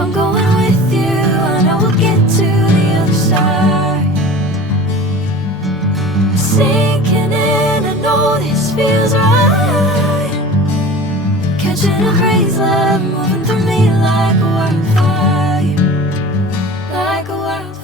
I'm going with you, I know we'll get to the other side. Sinking in, I know this feels right. Catching a crazy love, moving through me like a wildfire, like a wildfire.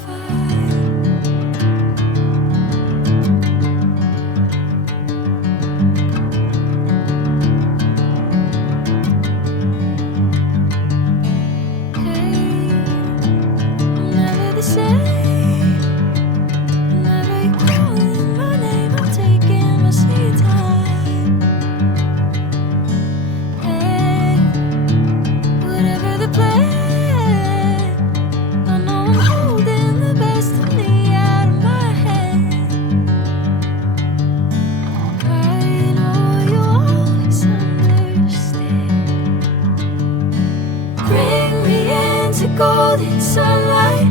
Golden sunlight.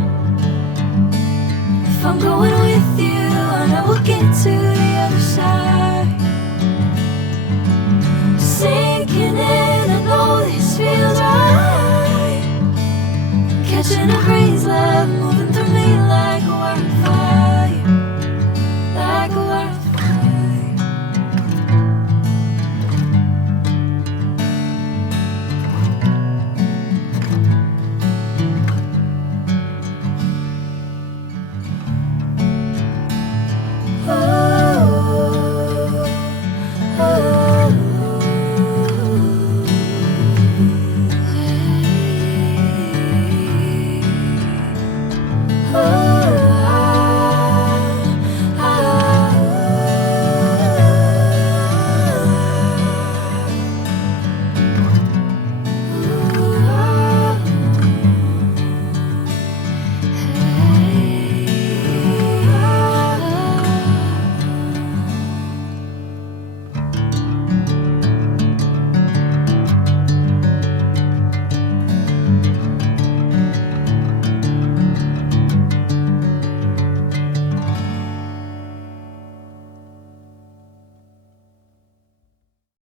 If I'm going with you, I know we'll get to the other side. Sinking in, I know this feels right.